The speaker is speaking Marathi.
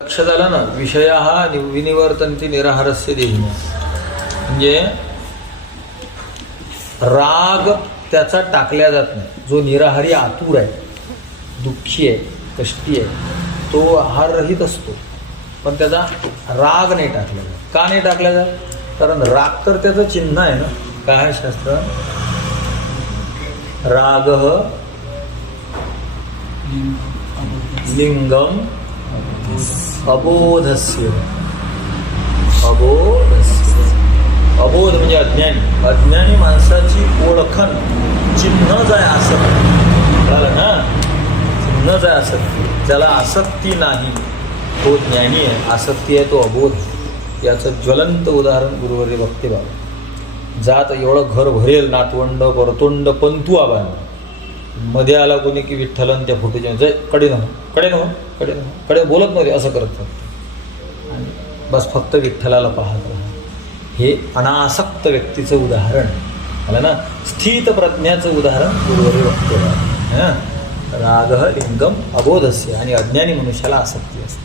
लक्षात आलं ना, विषय हा विनिवर्तन्ति निराहारस्य देही. म्हणजे राग त्याचा टाकल्या जात नाही. जो निराहारी आतुर आहे, दुःखी आहे, कष्टी आहे, तो आहाररहित असतो, पण त्याचा राग नाही टाकला जात. का नाही टाकला जात? कारण राग तर त्याचं चिन्ह आहे ना. काय आहे शास्त्र? राग लिंगम अबोधस्य. अबोध म्हणजे अज्ञानी. अज्ञानी माणसाची ओळखण चिन्हच आहे आसक्ती. कळलं ना? चिन्हच आहे आसक्ती. ज्याला आसक्ती नाही तो ज्ञानी आहे, आसक्ती आहे तो अबोध. याचं ज्वलंत उदाहरण गुरुवर्य बघते बाबा. जात एवढं घर भरेल, नातवंड परतोंड पंतू आबान, मध्ये आला कोणी की विठ्ठलन त्या फोटोच्या जय कडे बोलत नव्हते, असं करत फक्त. आणि बस फक्त विठ्ठलाला पाहत राहा. हे अनासक्त व्यक्तीचं उदाहरण आलं ना. स्थित प्रज्ञाचं उदाहरण गुरुवर्य बघते. राग लिंगम अबोधस्य. आणि अज्ञानी मनुष्याला आसक्ती असते.